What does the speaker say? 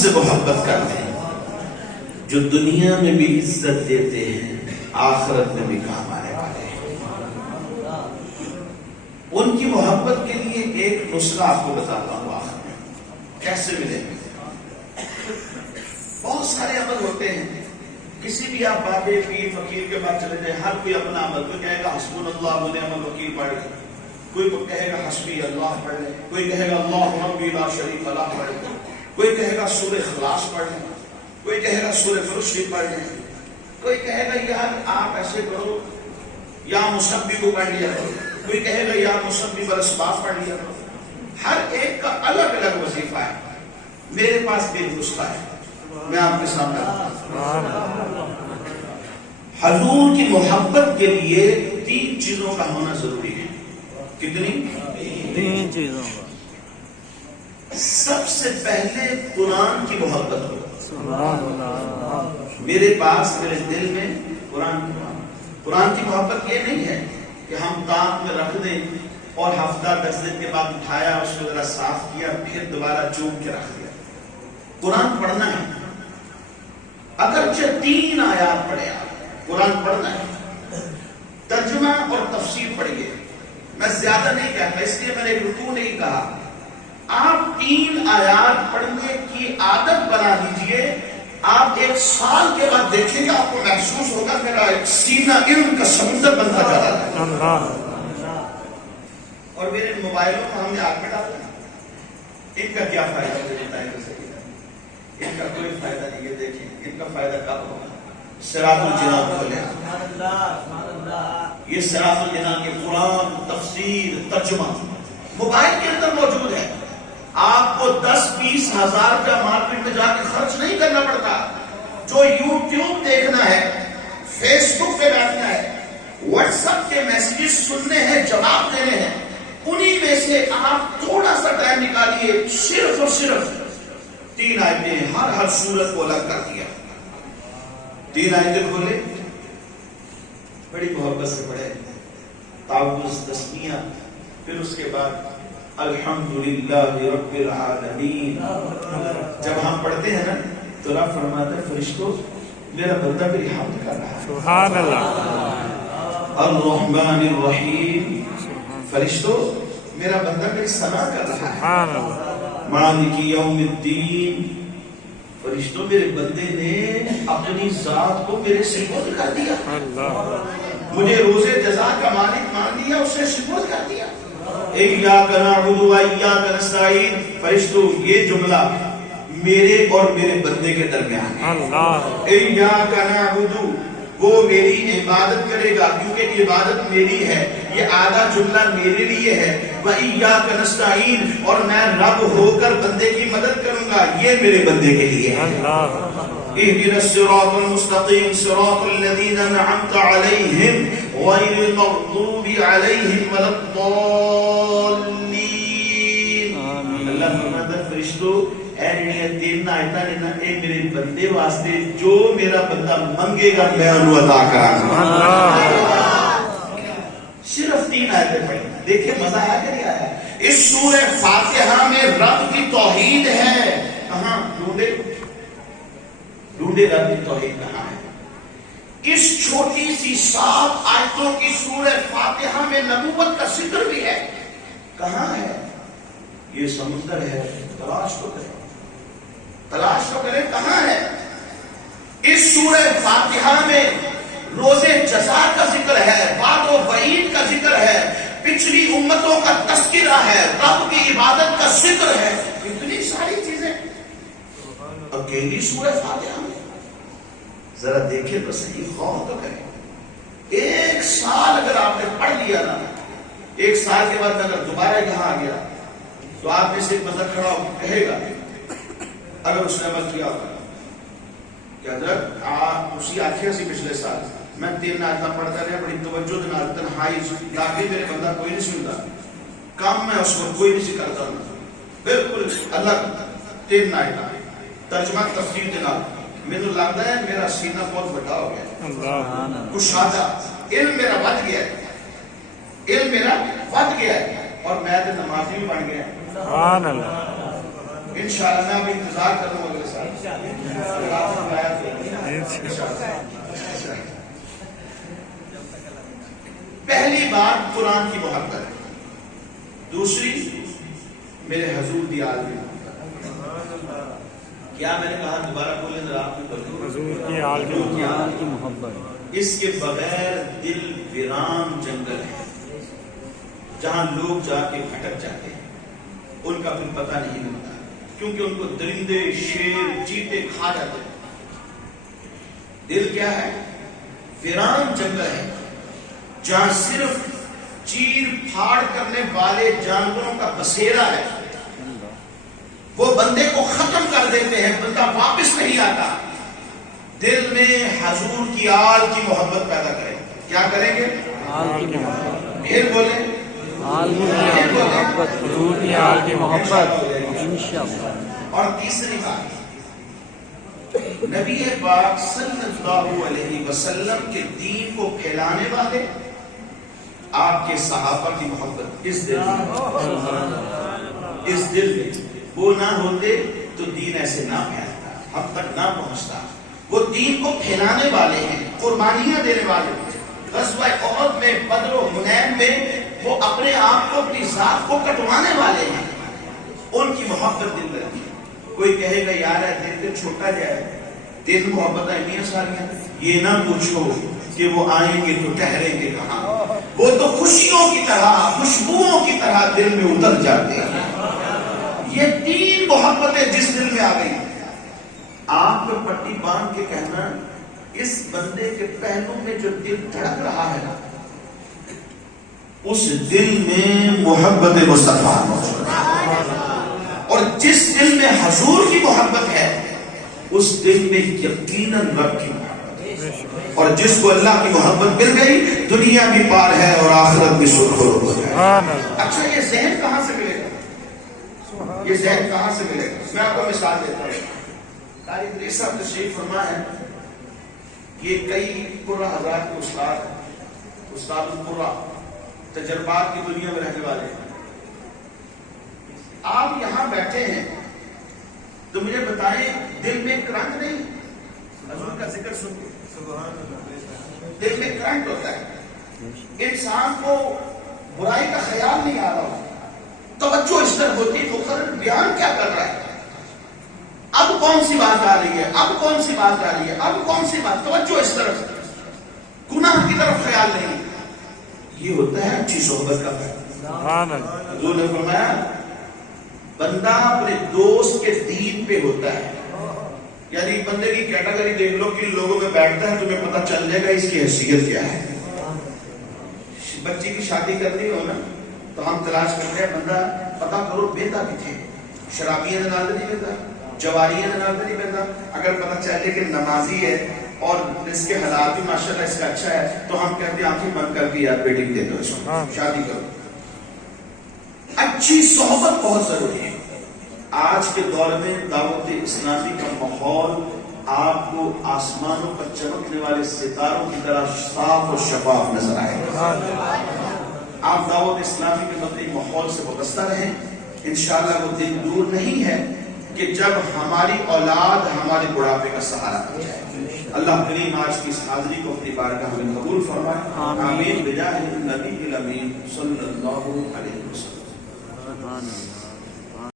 سے محبت کرتے ہیں جو دنیا میں بھی عزت دیتے ہیں آخرت میں بھی کام آنے والے ہیں. ان کی محبت کے لیے ایک نسخہ آپ کو بتاتا ہوں آخر میں کیسے ملے. بہت سارے عمل ہوتے ہیں، کسی بھی آپ بابے پیر فقیر کے بعد چلے جائیں، ہر کوئی اپنا عمل، کوئی کہے گا حسبنا اللہ و نعم الوکیل پڑھ لے، کوئی کہے گا حسبی اللہ پڑھ لے، کوئی کہے گا اللہ ربی لا شریک لہ پڑھ لے، کوئی کہے گا سورہ اخلاص پڑھ لے، کوئی کہے گا سورہ فرشت پڑھ لے، کوئی کہے گا یار آپ ایسے کرو یا مسبح کو پڑھ لیا کرو، کوئی کہے گا یا مسبح الاسباح پڑھ لیا کرو. ہر ایک کا الگ الگ وظیفہ ہے. میرے پاس بھی نسخہ ہے، میں آپ کے سامنے حضور کی محبت کے لیے 3 چیزوں کا ہونا ضروری ہے. کتنی؟ 3 چیزوں. سب سے پہلے قرآن کی محبت ہو. سبحان میرے پاس میرے دل میں قرآن کی محبت یہ نہیں ہے کہ ہم تاپ میں رکھ دیں اور ہفتہ 10 دن کے بعد اٹھایا اس کو ذرا صاف کیا پھر دوبارہ چوم کے رکھ دیا. قرآن پڑھنا ہے، اگرچہ 3 آیات پڑھے آپ، قرآن پڑھنا ہے، ترجمہ اور تفسیر پڑھیے. میں زیادہ نہیں کہتا اس لیے میں نے رکوع نہیں کہا. آپ 3 آیات پڑھنے کی عادت بنا دیجئے. آپ 1 سال کے بعد دیکھیں گے آپ کو محسوس ہوگا میرا ایک سینہ علم کا سمندر بنتا جا رہا ہے. اور میرے موبائلوں کو ہم نے آگ میں ڈالا، ان کا کیا فائدہ مجھے بتائیں گے؟ ان کا کوئی فائدہ نہیں ہے. دیکھیں ان کا فائدہ کب ہوگا؟ صراط الجنان کھولے، یہ صراط الجنان کے قرآن تفسیر ترجمہ موبائل کے اندر موجود ہے. آپ کو 10-20 ہزار کا مارکیٹ میں جا کے خرچ نہیں کرنا پڑتا. جو یوٹیوب دیکھنا ہے، فیس بک پہ بیٹھنا ہے، واٹس ایپ کے میسیجز سننے ہیں، جواب دینے ہیں، انہی میں سے آپ تھوڑا سا ٹائم نکالیے. صرف اور صرف 3 آیتیں، ہر سورت کو الگ کر دیا. 3 آیتیں کھولے، بڑی محبت سے پڑھے، تعوذ تسمیہ، پھر اس کے بعد الحمدللہ رب العالمین. جب ہم پڑھتے ہیں نا تو رب فرماتا ہے فرشتوں میرا بندہ میری حمد کر رہا ہے. سبحان اللہ. الرحمن الرحیم، فرشتوں میرا بندہ میری ثنا کر رہا ہے. سبحان اللہ. مالک یوم الدین، فرشتوں میرے بندے نے اپنی ذات کو میرے سپرد کر دیا. اللہ. مجھے روزے جزا کا مالک مان لیا، اسے سپرد کر دیا. ایاک نعبد و ایاک نستعین، فرشتوں یہ جملہ میرے اور میرے بندے کے درمیان ہے. اللہ. ایاک نعبد، وہ میری عبادت کرے گا کیونکہ عبادت میری ہے، یہ آدھا جملہ میرے لیے ہے. وَإِيَّاكَ نَسْتَعِينُ، اور میں رب ہو کر بندے کی مدد کروں گا، یہ میرے بندے کے لیے ہے. اللہ. اهدنا الصراط المستقيم صراط الذين أنعمت عليهم غير المغضوب عليهم ولا الضالين. اللہ فرماتا ہے فرشتوں اے جڑیاں 3 آیتاں نے نا اے میرے بندے واسطے، جو میرا بندہ منگے گا میں انہوں عطا کراں گا. صرف 3 آیتیں پڑھی، دیکھیں مزہ آیا کہ نہیں آیا؟ اس سورہ فاتحہ میں رب کی توحید ہے. کہاں ڈھونڈے رب کی توحید کہاں ہے؟ اس چھوٹی سی 7 آیتوں کی سورہ فاتحہ میں نبوت کا ذکر بھی ہے. کہاں ہے؟ یہ سمندر ہے، تلاش تو کریں کہاں ہے؟ اس سورہ فاتحہ میں روزے جزا کا ذکر ہے، وعد و وعید کا ذکر ہے، پچھلی امتوں کا تذکرہ ہے، رب کی عبادت کا ذکر ہے. اتنی ساری چیزیں اکیلی سورہ فاتحہ میں. ذرا دیکھیں تو صحیح، غور تو کریں. 1 سال اگر آپ نے پڑھ لیا نا، 1 سال کے بعد اگر دوبارہ یہاں آ گیا تو آپ میں سے ایک بندہ کھڑا ہو کہے گا اگر اس نے عمل کیا ہوگا کہ حضرت اسی آخر سے پچھلے سال میں 3 آیتاں پڑھتا رہا، بڑی توجہ دے تنہائی لاکے میرے بندہ کوئی نہیں سنتا، کام میں اس کو کوئی نہیں کرتا، بالکل الگ 3 آیتاں ترجمہ تفسیر کے نام. مجھے لگتا ہے میرا سینہ بہت بڑا ہو گیا، کشادہ علم میرا بڑھ گیا ہے، علم میرا بڑھ گیا ہے، اور میں تو نمازی بھی بن گیا. انشاءاللہ میں اب انتظار کروں گا پہلی بات قرآن کی محبت، دوسری میرے حضور دی آل کی محبت۔ کیا میں نے کہا؟ دوبارہ بولیں ذرا آپ بھی بولیں۔ حضور کی آل کی محبت۔ اس کے بغیر دل ویران جنگل ہے جہاں لوگ جا کے بھٹک جاتے ہیں، ان کا پھر پتہ نہیں لگتا، کیونکہ ان کو درندے، شیر، چیتے کھا جاتے ہیں۔ دل کیا ہے؟ ویران جنگل ہے جہاں صرف چیر پھاڑ کرنے والے جانوروں کا بسیرا ہے، وہ بندے کو ختم کر دیتے ہیں، بندہ واپس نہیں آتا۔ دل میں حضور کی آل کی محبت پیدا کریں۔ کیا کریں گے؟ آل کی محبت۔ پھر بولیں آل کی محبت، حضور کی آل کی محبت انشاءاللہ۔ اور تیسری بات، نبی پاک صلی اللہ علیہ وسلم کے دین کو پھیلانے والے آپ کے صحابہ کی محبت اس دل میں، اس دل میں وہ نہ ہوتے تو دین ایسے نہ پھیلتا، ہم تک نہ پہنچتا۔ وہ دین کو پھیلانے والے ہیں، قربانیاں دینے والے ہیں۔ غزوہ احد میں، بدر و حنین میں وہ اپنے آپ کو، اپنی ذات کو کٹوانے والے ہیں، ان کی محبت دل میں رکھی۔ کوئی کہے گا یار دل تو چھوٹا جائے، دل محبت اتنی ساری ہیں، یہ نہ پوچھو کہ وہ آئیں گے تو ٹھہریں گے کہاں، وہ تو خوشیوں کی طرح، خوشبوؤں کی طرح دل میں اتر جاتے ہیں۔ یہ تین محبتیں جس دل میں آ گئی، آپ کو پٹی باندھ کے کہنا اس بندے کے پہلو میں جو دل دھڑک رہا ہے نا، اس دل میں محبت مصطفیٰ موجود ہے، اور جس دل میں حضور کی محبت ہے اس دل میں یقیناً رب کی محبت ہے، اور جس کو اللہ کی محبت مل گئی دنیا بھی پار ہے اور آخرت بھی سرخرو ہو جائے۔ اچھا یہ ذہن کہاں سے ملے گا؟ یہ ذہن کہاں سے ملے گا؟ میں آپ کو مثال دیتا ہوں۔ قاری ادریس صاحب تشریف فرما ہے، یہ کئی قرہ حضرات کے استاد القرہ، تجربات کی دنیا میں رہنے والے ہیں۔ آپ یہاں بیٹھے ہیں تو مجھے بتائیں دل میں کرنٹ نہیں؟ حضور کا ذکر سن کے دل میں کرنٹ ہوتا ہے، انسان کو برائی کا خیال نہیں آ رہا، توجہ اس طرف ہوتی ہے، مقرر بیان کیا کر رہا ہے، اب کون سی بات آ رہی ہے، اب کون سی بات آ رہی ہے، اب کون سی بات، توجہ اس طرف، گناہ کی طرف خیال نہیں۔ یہ ہوتا ہے اچھی صحبت کا فائدہ۔ حضور نے فرمایا بندہ اپنے دوست کے دین پہ ہوتا ہے، یعنی بندے کی کیٹیگری دیکھ لو کہ لوگوں میں بیٹھتا ہے، تمہیں پتہ چل جائے گا اس کی حیثیت کیا ہے۔ بچی کی شادی کرنی ہو نا تو ہم تلاش کرتے ہیں بندہ پتہ کرو بیتا کتنے، شرابی ہے نال نہیں بیتا، جواری ہے نال نہیں بیتا، اگر پتہ چلے کہ نمازی ہے اور اس کے حالات بھی ماشاءاللہ اس کا اچھا ہے تو ہم کہتے ہیں آنکھیں بند کر کے یار بیٹی دے دو اس کو، شادی کرو۔ اچھی صحبت بہت ضروری ہے۔ آج کے دور میں دعوت اسلامی کا ماحول آپ کو آسمانوں پر چمکنے والے ستاروں کی طرح صاف اور شفاف نظر آئے گا۔ آپ دعوت اسلامی کے مطلب ماحول سے وابستہ رہیں، انشاءاللہ وہ دن دور نہیں ہے کہ جب ہماری اولاد ہمارے بڑھاپے کا سہارا بن جائے۔ اللہ کریم آج کی اس حاضری کو اپنی بارگاہ میں قبول فرمائے، آمین بجاہ النبی الامین صلی اللہ علیہ وسلم۔